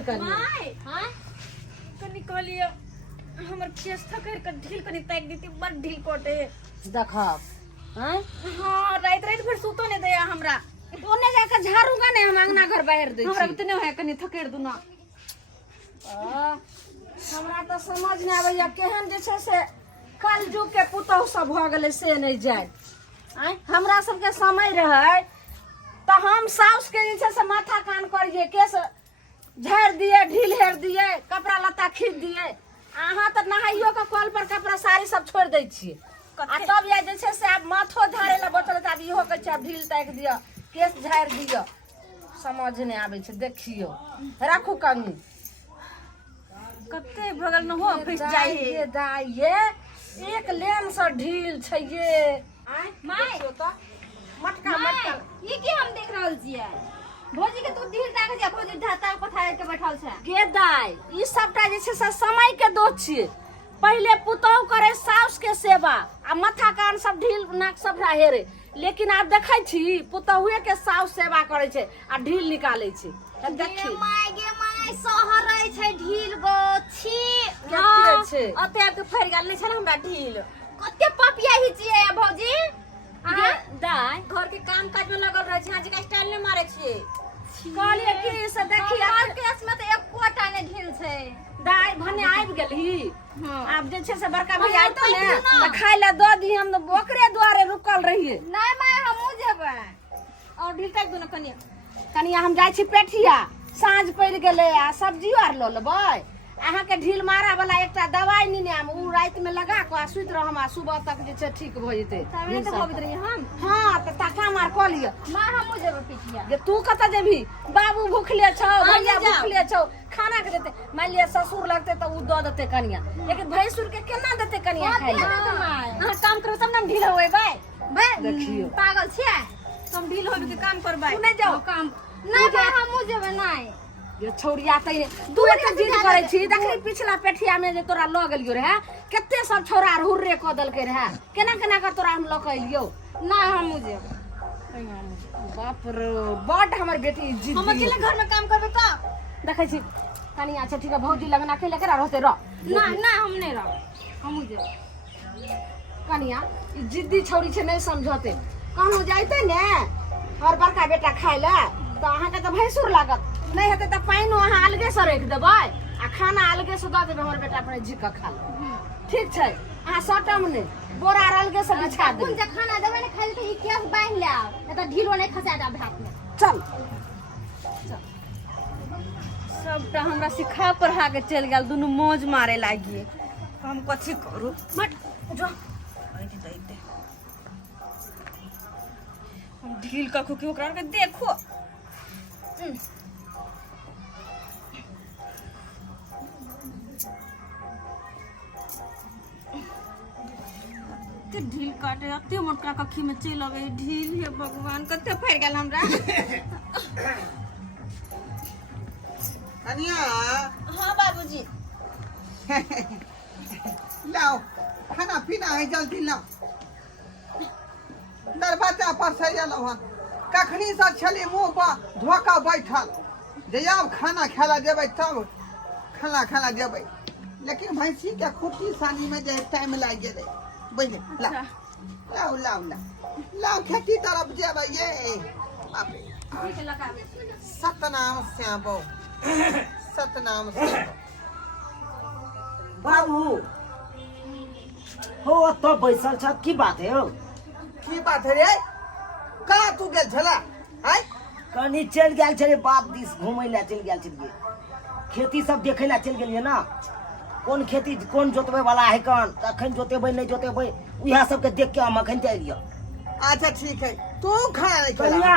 गेल कर माय हां कनी कहलिए हमर केस थकर के ढील कनी ताक देती बड़ ढील कोटे देखब हैं हां रात रात भर सुतो ने दया हमरा ओने जाके झाड़ूगा ने हम अंगना घर बाहर दै छी हमरा तने है कनी थकेर दुना हमरा तो समझ नहीं आबैया केहन जे छै से कल जुग के पुतौह सब भ गेलै से नहीं जाय आय हमरा सब के समय रहे तो हम साउस के जे छै से माथा कान करिए केस झाड़ दिए ढील हेर दिए कपड़ा लत्ता खींच दिए अहाँ तो नहाइयो के कल पर कपड़ा साड़ी सब छोड़ दै छिए आ तब या जे छै से आब माथो झाड़े ला बैठल त आब इहो के छै ढील ताक दियो केस झाड़ दियो समझ नहीं आबै छै देखियो राखू कनी कते भगल न हो फस जाई ये दाइए एक लेन से ढील छै ये आय माय तो मटका मटका ये की हम देख रहल छियै भौजी के तू ढील ताक दिया भौजी ढाता पथार के बैठल छै के दाई ई सबटा जे छै से समय के दोष छियै पहले पुतौह करे साउस के सेवा आ माथा कान सब ढील नाक सब हेरे लेकिन आब देखै छी पुतौहे के साउस सेवा करे छै आ ढील निकाले छै देखी गे माय शहर रहे छै ढील गो छी कते छै अते तो फर गेल नै छै हमरा ढील कते पपिया ही छियै भौजी गे दाई घर के काम काज में लगल रहे छै आज का स्टाइल नै मारे छियै कहलिए कि से देखी और केस में तो एक कोटा ने ढील छै दाई भने आबि गेली हां आब जे छै से बड़का भैया आइतो ने त खाइ ला द दी हम ओकरे द्वारे रुकल रहिए नै माय हमहु जेबै और ढील ताक दो न कनिया कनिया हम जाइ छी पेठिया साँझ पड़ गेले आ सब्जी आर ल लेबै अहाँ के ढील मारा वाला एकटा दवाई नीने हम उ रात में लगा के आ सुत रहम आ सुबह तक जे छै ठीक भ जेते तबे तो होबत रही हम हां त ताका मार क लियो मां हमहु जेबै पेठिया जे तू कत जेबी बाबू भूखले छौ भैया भूखले छौ खाना के देते मान लिया ससुर लगते त उ द देते कनिया लेकिन भैंसुर के केना देते कनिया खाइ ले हां काम करो तब न ढील होए भाई बे देखियो पागल छियै तुम ढील होबे के काम करबै तू नै जाओ काम नै भाई हमहु जेबै नै ये छौड़िया तै तू एते जिद करे छी देखली पिछला पेठिया में जे तोरा ल गेलियो रे केते सब छौड़ा हुर्रे क देलकै रे केना केना कर तोरा हम ल के एलियो नै हमहु जेबै बाप रे बड हमर बेटी जिद्दी हम अकेले घर में काम करबै का देखै छी कनिया छै ठीक है भौजी लगना के लेकर रहते रह ना ना हम नहीं रह हमहु जेबै कनिया ई जिद्दी छौड़ी छै नहीं समझते कहनो जाइते ने और बड़का बेटा खाइ ले त अहाँ के त भैंसुर लागत नहीं हेते त पाइनो अहाँ अलगे से रख देबै आ खाना अलगे से द देबै हमर बेटा अपने जी के खा ले ठीक छै अहाँ सटम ने बोरा अलगे से बिछा दे कुन जे खाना देबै ने खाली त ई केस बांध ले ए त ढीलो नहीं खसा जा भात में चल सबटा हमरा सिखा पढ़ा के चल गेल दुनु मौज मारे लागिए हम कथि करू मत जो आइते दैते हम ढील कखो के ओकरा के देखो ते ढील काटे अते मोटका कखी में चल आवे ढील हे भगवान कते फर गेल हमरा कनिया हां बाबूजी लाओ खाना पीना है जल्दी लाओ दरवाजा पर से एलौ हन कखनी से छली मुंह पर धोका बैठल जे आब खाना खाला देबै तब खाना देबै लेकिन भैंसी के खुट्टी सानी में जे टाइम लाग गेलै बुझले लाओ खेती तरफ जेबै ये बाप रे ठीक लगावे सतनाम श्यामो सतनाम श्यामो बाबू हो तो बैसल छ की बात है हो की बात है रे कहाँ तू गेल छला आय कनी चल गेल छले बाप दिस घुमै ला चल गेल छलिए खेती सब देखे ला चल गेलिए ना कौन खेती कौन जोतवे वाला है कौन अखन जोतेबै नहीं जोतेबै उहा सब के देख के हम अखन चल लियो अच्छा ठीक है तू खाना नहीं खा कनिया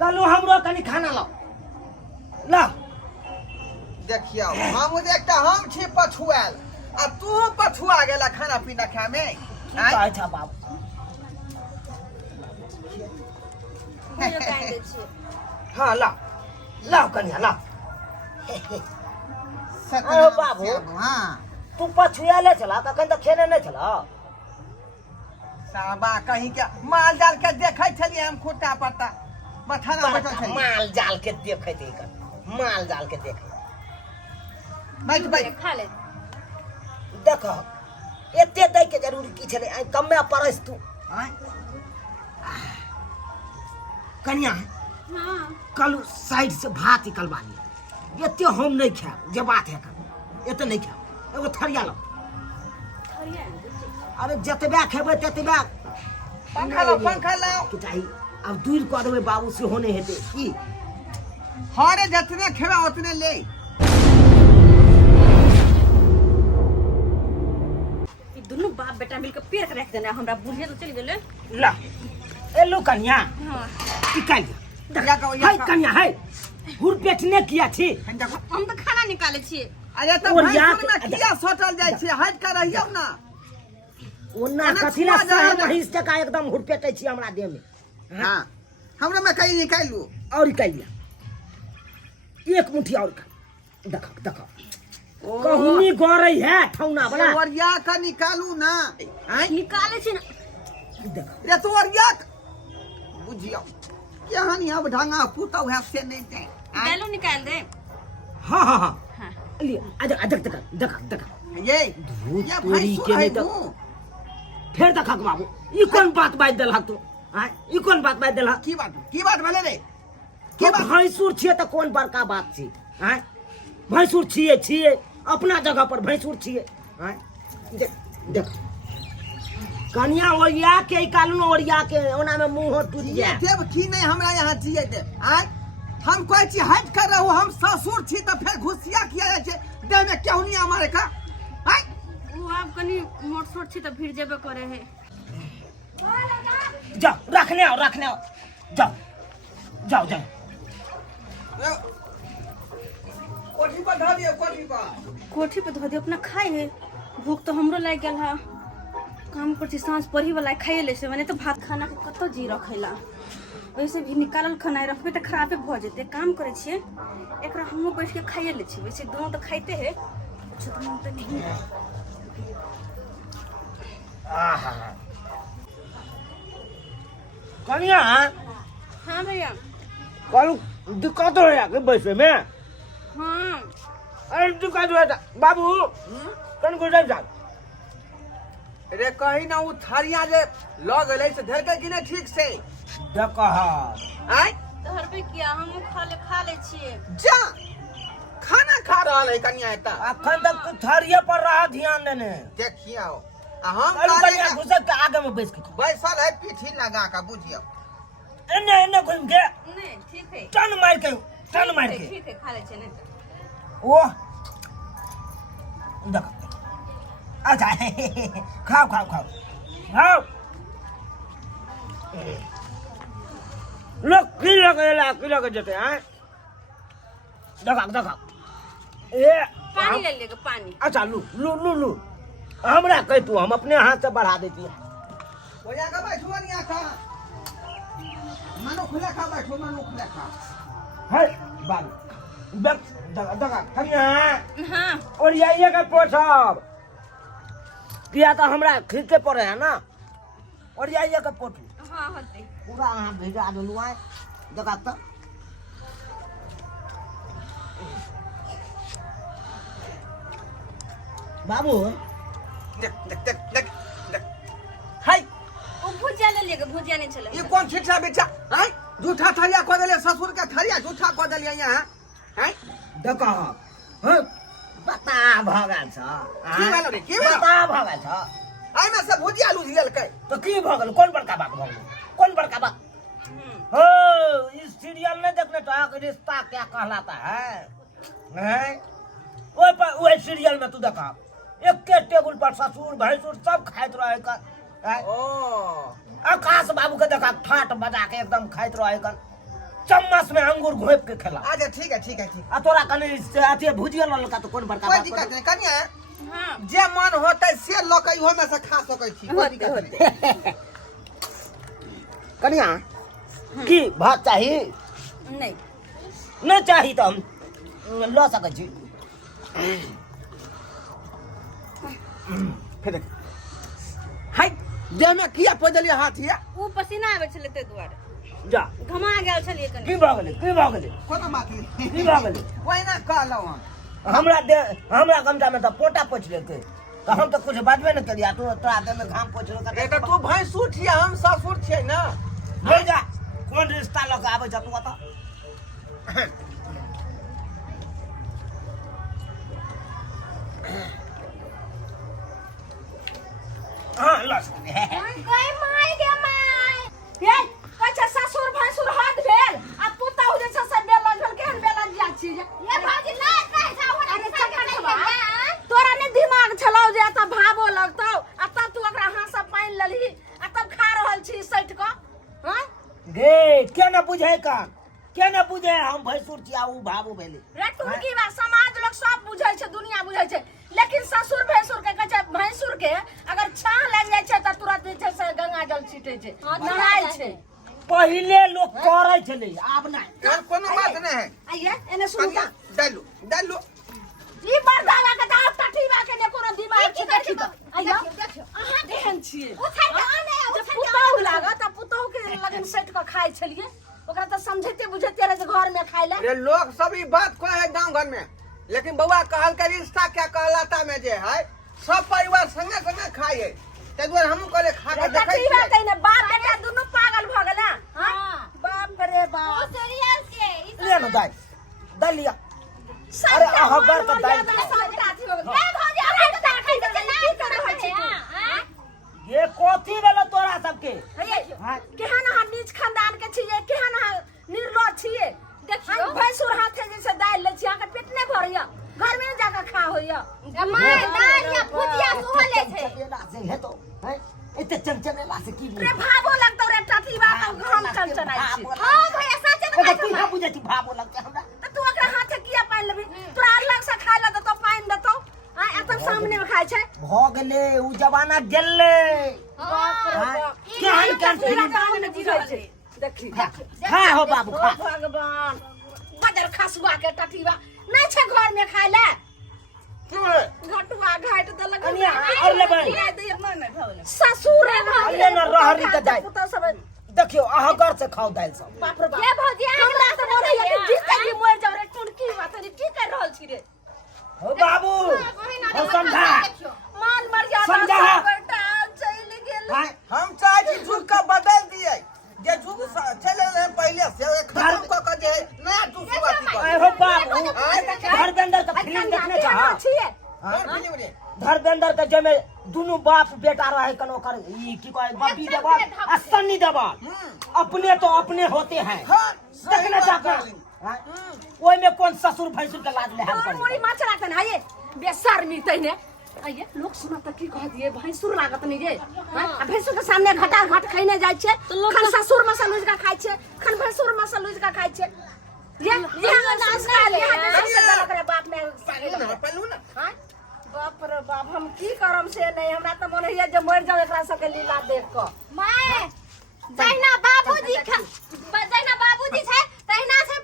कलू हमरो कनी खाना लाओ ला देखियो हम एकटा हम छी पछुआल आ तू पछुआ गेला खाना पीना खाए में काय था बाबू भैया काहे दे छी हां लाओ कनिया लाओ सतनाम बाबू। श्यामो, हाँ तू पछुआ ले चला कखन तक खेने नहीं चला साबा कहीं के माल जाल के देखै छलिए हम खुट्टा पट्टा बथाना बैठल छलिए माल जाल के देखे थे माल जाल के देख बैठ बैठ खा ले देख एते दै के जरूरी की छले आई कमे परस तू आय कन्या हां कल साइड से भात निकलवा ली एते हम नहीं खाए जे बात है कर एते नहीं खाए एगो थरिया लो अरे जतबे खेबै ततबे पंखा लाओ कि चाही अब दूर कर देबै बाबू से होने हेते की हरे जितने खेबा उतने ले ई दुनु बाप बेटा मिलके पेड़ के रख देना हमरा बुढ़िया तो चल गेले ला एलो कन्या हां की काई या कहो हाय कन्या हाय हुर पेटने किया छी हम तो खाना निकाले छिए अरे तो और भाई या में किया सोटल जाय छै हट कर रहियौ ना ओना कथिला सह महिष टका एकदम हुर पेटै छी हमरा देह में हां हमरा में कहीं निकालू और निकाल लिया एक मुट्ठी और खा देखो कहूनी गरै है ठौना वाला ओरिया का निकालू ना हैं निकाले छी ना देखो रे तो ओरिया बुझियो केहन अब ढंगा पुतौ है से नहीं दे डालो निकाल दे हां हां हां हां लिए देख ये धूप ये तोरी भाई के नहीं तो तो फिर देखा बाबू ई कोन बात बाज देलहा तू हां ई कोन बात बाज देलहा की बात भले रे के भैंसुर छिए त कोन बड़का बात छी हां भैंसुर छिए अपना जगह पर भैंसुर छिए हां देख कन्या ओरिया के कालू ओरिया के ओना में मुंह टूट जाए देव की नहीं हमरा यहाँ जिए दे आय हम कोई चीज हट कर रहो हम ससुर छी तो फिर घुसिया किया जाय छै देह में क्यों नहीं हमारे का आय वो आप कनी मोट सोट छी तो फिर जेबे करे है जाओ रखने आओ जाओ कोठी पर धर दियो कोठी पे धो दे अपना खाए है भूख तो हमरो लाग गेल है काम कर छी सांझ पढ़ी वाला खाए ले से मैंने तो भात खाना के कतो जी रखेला वैसे भी निकालल खाना रखबे तो खराबे भ जेते काम करे छिए एकरा हमहु बैठ के खाए ले छी वैसे दोनों तो खाइते है कुछ तो मन तो नहीं है आहा कन्या हां भैया कल दिक्कत हो या के बैसे में हां अरे दिक्कत हो बाबू कन गुजर जा रे कहीं ना उ थारिया जे ल गेलै से धर के कि नहीं ठीक से देखहा आय तोहर पे किया हम खा ले छिए जा खाना खा रहा है कन्या एता अखन तक थरिये पर रहा ध्यान देने देखियो आ हम कल काले कन्या घुसक के आगे में बैठ के खा। बैसल है पीठी लगा का बुझियो एने घुम के नहीं ठीक है टन मार के ठीक है खा ले छिए नहीं ओ देख अच्छा खाओ लोग की लगे जते हैं देखा ए पानी ले लेगा पानी अच्छा लू हमरा कह तू हम अपने हाथ से बढ़ा देती है हो जाएगा बैठो निया खा मनो खुले खा है बाबू देखा कन्या हां और यही का पोछब किया तो हमरा खींचे पड़े है ना और यही का पोछू हां होते पूरा अहाँ भेजा देलू आए देखा तो बाबू देख हाय ओ भुजिया ले लेगा भुजिया नहीं चले ये कौन छिटा बेचा हैं झूठा थरिया को देले ससुर के थरिया झूठा को देलिए यहाँ हैं देखा हाँ बता भगल छ की भेल रे की भेल बता भगल छ आई में से भुजिया लूज लेलकै तो की भगल कौन बड़का बात भगल कौन बड़का बात हो इस सीरियल में देखने तो रिश्ता क्या कहलाता है हैं वो सीरियल में तू देखा एक के टेबल पर ससुर भैंसुर सब खाइत रहे कर ओ आकाश बाबू के देखा ठाट बजा के एकदम खाइत रहे कर चम्मच में अंगूर घोप के खेला अच्छा ठीक है आ तोरा कने अथी भुजिया ललका तो कौन बड़का कोई बात दिक्कत नहीं कनिया हां जे मन होतै से लकै इहो में से खा सकै छी कोई दिक्कत नहीं कनिया की भात चाहिए नहीं चाहिए तो हम लो सकै छी फिर हाय देह में किया पदलिया हाथ ये वो पसीना आवे छले ते दुआरे जा घमा गेल छलिए कनी की भऽ गेलै कोनो बात नहीं की भऽ गेलै ओहिना कहलहुँ हम हमरा गमछा में तो पोटा पोछ लेते तो हम तो कुछ बाजबे न करिया तू तोरा देह में घाम पोछ लो ए तऽ तू भैंसुर छियै हम ससुर छियै ना ले जा कोन रिश्ता लऽ के आबै छ तू बता हाँ लस गई माय गे माय ये कछ ससुर भसुर हाथ भेल आ पुतौ जे छ से बेलन भेल केहन बेलन जा छी ये भाजी लाज नहीं छौ अरे चक्कर तोरा ने दिमाग छलौ जे त भाबो लगतौ आ तब तू ओकरा हाथ से पानी लली आ तब खा रहल छी सैट क हां गे के न बुझे का के न बुझे हम भैंसुर छिया उ भाबू भेली रे तू की बात समाज लोग सब बुझै छै दुनिया बुझै छै लेकिन ससुर भैंसुर के कहे भैंसुर के अगर छाह लग जाय छै त तुरंत जे छै से गंगा जल छीटे छै नहाय छै पहिले लोग करे छले आब नहीं यार कोनो बात नहीं है आइए एने सुन डालू ई बरदावा के दाव टठीवा के ने कोनो दिमाग छै देखि त आइयो अहाँ केहन छियै जब पुतौ लागत आ पुतौ के लगन सेट क खाइ छलिए ओकरा त समझते बुझते रहे जे घर में खाइ ले अरे लोग सब ई बात कहे है गांव घर में लेकिन बउआ कहल के रिश्ता क्या कहलाता में जे है सब परिवार संगे संगे खाए है ते दुआरे हम कहले खा के देखै टठीवा कहिने बाप बेटा दुनु पागल भ गेला हां बाप रे बाप सीरियस के ई ले न दाई दलिया अरे अहगर के दाई ये कोथी भेल तोरा सबके केहन अहाँ नीच खानदान के छियै केहन अहाँ निर्लो छियै देखियो भैंसुर हाथे जैसे दाल ले छी अहाँ के पेट नहीं भरैया घर में जाके खा होइया माय दाल या भुजिया सोह ले छै से हे तो हैं एते चमचमेला से की रे भाबो लगतौ रे टठीवा त हम चलचनाइ छी हां भैया सच तो में तू ना बुझे छी भाबो लगते हमरा त तू ओकरा हाथे किया पानि लेबी तोरा अलग से खाइ ल त पानि देतौ आ अपन सामने में खाइ छै भ गेले उ जमाना गेले बाप रे बाप केहन केहन फिल्म दान में बुझै छै देखी खा हो बाबू खा भगवान बजर खसुआ के टठीवा नहीं छै घर में खाइ ले घटुआ घाट देलक कनिया और लेबै ससुर है अल्ले न रहरी के दाई पुता सब देखियो अहाँ घर से खाओ दाल सब बाप रे बाप के भौजी हमरा से मोरे ये जिसका की मोर जाव रे टुनकी बात रे की कर रहल छी रे हो बाबू हो समझा मान मर्यादा समझा। सब बेटा चल गेल हम चाहे कि जुग का बदल दिए जे जुग चले रहे पहले से खत्म क के जे नया जुग शुरुआत कर हो बाबू धर्मेंद्र का फिल्म देखने चाहा और फिल्म रे धर्मेंद्र के जमे दुनु बाप बेटा रहे कनो कर ई की कहे बबी देवाल आ सन्नी देवाल अपने तो अपने होते हैं हां देखने चाहते ओई में कौन ससुर भैंसुर के लाज लेहाल और मोरी करे माचरा तन आइए बेशर्मी तइने आइए लोग सुना त की कह दिए भैंसुर लागत नहीं रे आ भैंसुर के सामने घटा घाट खइने जाय छे खन ससुर मसलुज का खाइ छे खन भैंसुर मसलुज का खाइ छे ये संस्कार ये से गलत रे बाप में पहलू ना हां बाप रे बाप हम की करम से नहीं हमरा त मन है जे मर जाओ एकरा सब के लीला देख क माय जहिना बाबूजी जहिना बाबूजी छै तहिना छै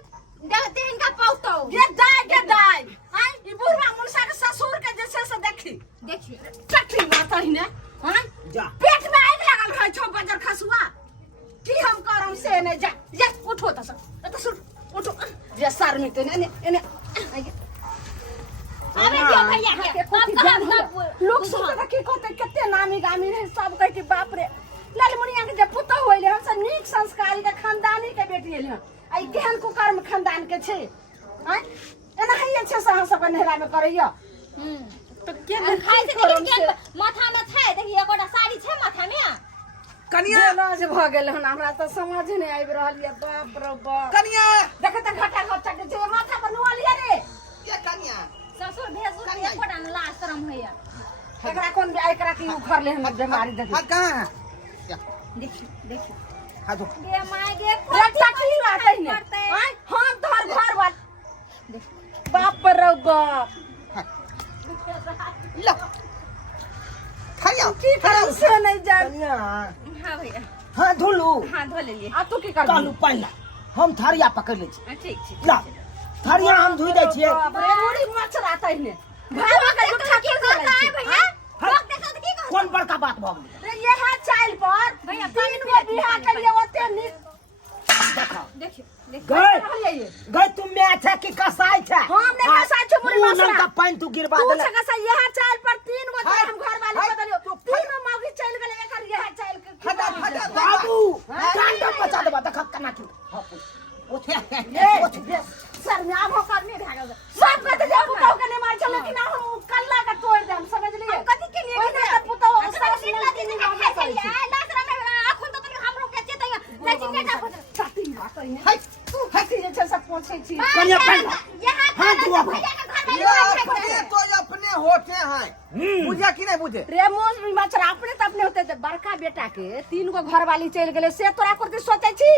देखते इनका पौतो ये दाई हां ई बुढ़वा मुनसा के ससुर के जे छै से देखी चट्टी बात है ने हां जा पेट में आग लागल खाइ छौ बजर खसुआ की हम करम से नहीं जा ये उठो त सुन उठो जे सर में त ने एने आइए अबे दियो भैया के लोग सुन के कहते कते नामी गामी रहे सब कह के बाप रे लालमुनिया के जे पुतो होइले हम सब नीक संस्कारी के खानदानी के बेटी एले आई केहन कुकर्म खानदान के छे हैं एना है छै से हम सब के नहरा में करैया तो के खाइ छै लेकिन के माथा में छै देखिए एकोटा साड़ी छै माथा में कनिया लाज भ गेल हन हमरा त समझ नहीं आबि रहल ये बाप रे बाप कनिया देखे त घटा घटा के जे माथा पर नुआ लिया रे के कनिया ससुर भेसुर के एकोटा न लाज शरम होइया एकरा कोन एकरा की उखड़ ले हम बीमारी देख हाथ कहां है देखिए हाथ गे माय गे रे टकली बात है ने हां हम तोहर घर वाल बाप रे बाप लो खड़िया की करम से नहीं जा कन्या हां भैया हां धुलू हां धो लेलिए आ तू की कर कालू पहिला हम थारिया पकड़ ले छी ठीक छै ला थारिया हम धुई दै छियै बाप रे मुड़ी मचरा तै ने भावा के गुठा की करता है कर भैया लोग देखो तो की कर कौन बड़का बात भ गेलै रे ये है चाइल पर भैया तीन गो बियाह के लिए ओते नी देखो देखिए गई गई तुम मैच है कि कसाई है हम ने कसाई छे मुरी मसरा का पानी तू गिरवा तू दे छे कसाई यह चाल पर 3 गो हाय, हम घर वाले हाय, बदलियो तू 3 मौगी चल गेले एकर यह चाल के फटा फटा बाबू कांड मचा दे देख कना की ये सर में आगो कर में भागल सब कहते जे पुतौ के नहीं मार चले कि ना हम कल्ला का तोड़ दे हम समझ लिए कथि के लिए के पुतौ सब सिला दिन का खाई है लासरा में अखुन तो हम लोग के चेतै लेकिन के का छाती बात है हाय तू हसी जे छै सब पूछे छी कन्या पहन यहां हां तू अब ये अपने तो अपने होते हैं बुझा कि नहीं बुझे रे मोज मचरा अपने त अपने होते बड़का बेटा के 3 गो घर वाली चल गेले से तोरा करते सोचे छी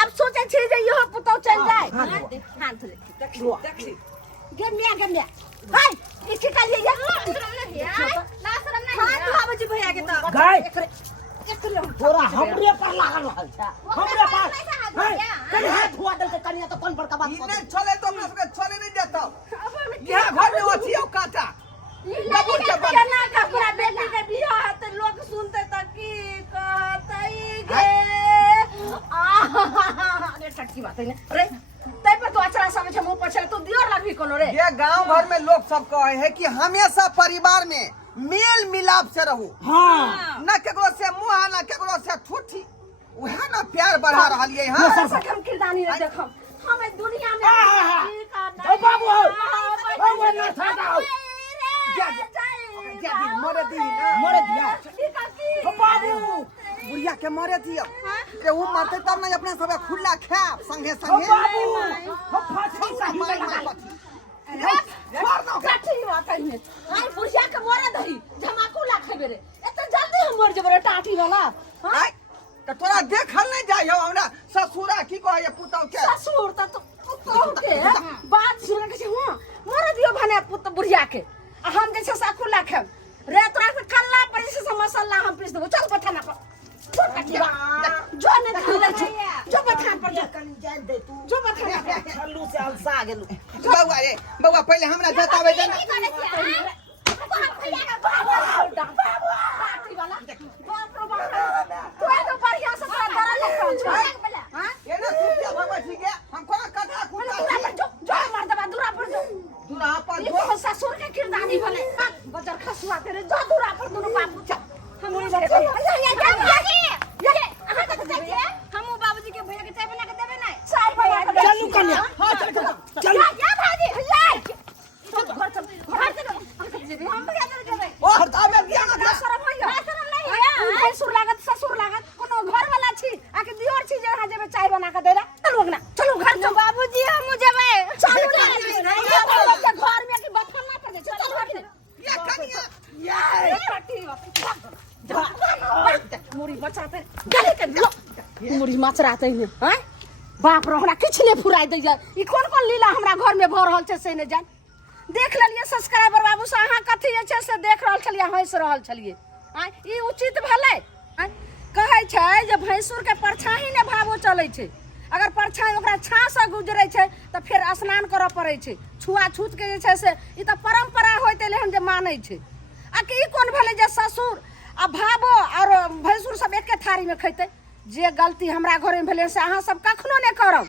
अब सोचे छी जे इहो पुतौ चल जाए हां धरे देखी गमिया हाय इसके का लिए ना शरम नहीं हां तू आबे जी भैया के त गई तोरा हमरे पर लागल रहल छै हमरे पर कनी हाथ हुआ दल के कनिया तो कौन बड़का बात इने चले तो अपना सबके चले नहीं देता यहां घर में होती है काटा बाबू के केना का पूरा बेटी के बियाह है त लोग सुनते त की कहतई गे अरे टटकी बात है रे तै पर तो अचरा समझ मुंह पर तू दियोर लगभी कोनो रे ये गांव भर में लोग सब कहे हैं कि हमेशा परिवार में मेल मिलाप से रहू हां न केकरो से मुंह न केकरो से ठूठी वह ना प्यार बढ़ा रहल ये हां सब हम किरदानी रे देखम हम दुनिया में ओ बाबू ओ वो ना छाड़ा मरे दी ना मरे दिया ओ बाबू बुढ़िया के मरे दिया रे वो मरते तब नहीं अपने सब खुला खाब संगे संगे बाबू हो फांसी सही लगा काठी बात है हाय बुढ़िया के मरे दही धमाकू ला खेबे रे एते जल्दी हम मर जेबे रे टाटी वाला हां तो तोरा देखल नहीं जाय हो हमरा ससुरा की कहे पुतौ के ससुर त पुतौ के बात सुन के हो मरे दियो भने पुत बुढ़िया के हम जे छै साकू ला खेब रे तोरा के कल्ला पर से मसाला हम पीस देबो चल बठाना पर जो ने खिले छै जो बठान पर जान दे तू जो बठाना छल्लू से अलसा गेलू बउआ रे बउआ पहले हमरा जतावे दे ये ना सुतिया भगवती के हम कोना कथा दूरा पर जो ससुर के किरदानी भले बजर खसुआ तेरे जो दूरा पर दोनों बाबू चल हम हमू बाबूजी के भैया के चाय बना के देबे ना चाय बना के चलू कन्या हां चल चल या भाजी घर चल हम भैया दे देबे ओ हटावे दिया ना शरम होइयो शरम नहीं है ससुर लागत कोनो घर वाला छी आके दियोर छी जे हां जेबे चाय बना के देला चलो ना चलो घर चल बाबूजी हम जेबे चलो ना घर में की बथन ना कर दे चलो घर ये कनिया ये पट्टी मुड़ी बचाते गले के लो मुड़ी मचराते हैं हैं बाप रे हमरा किछ ने फुराई दे जा ई कोन कोन लीला हमरा घर में भ रहल छै से ने जान देख लेलिए सब्सक्राइबर बाबू से अहाँ कथि जे छै से देख रहल छलिए हंस रहल छलिए हैं ई उचित भले कहै छै जे भैंसुर के परछाई ने भावो चलै छै अगर परछाई ओकरा छां से गुजरै छै त फिर स्नान करऽ पड़ै छै छुआछूत के जे छै से ई त परंपरा होइत एलै हन जे मानै छै आ कि ई कोन भेलै जे ससुर आ भावो और भैंसुर सब एके थारी में खैते जे गलती हमरा घर में भेलै से अहाँ सब कखनो नहीं करब।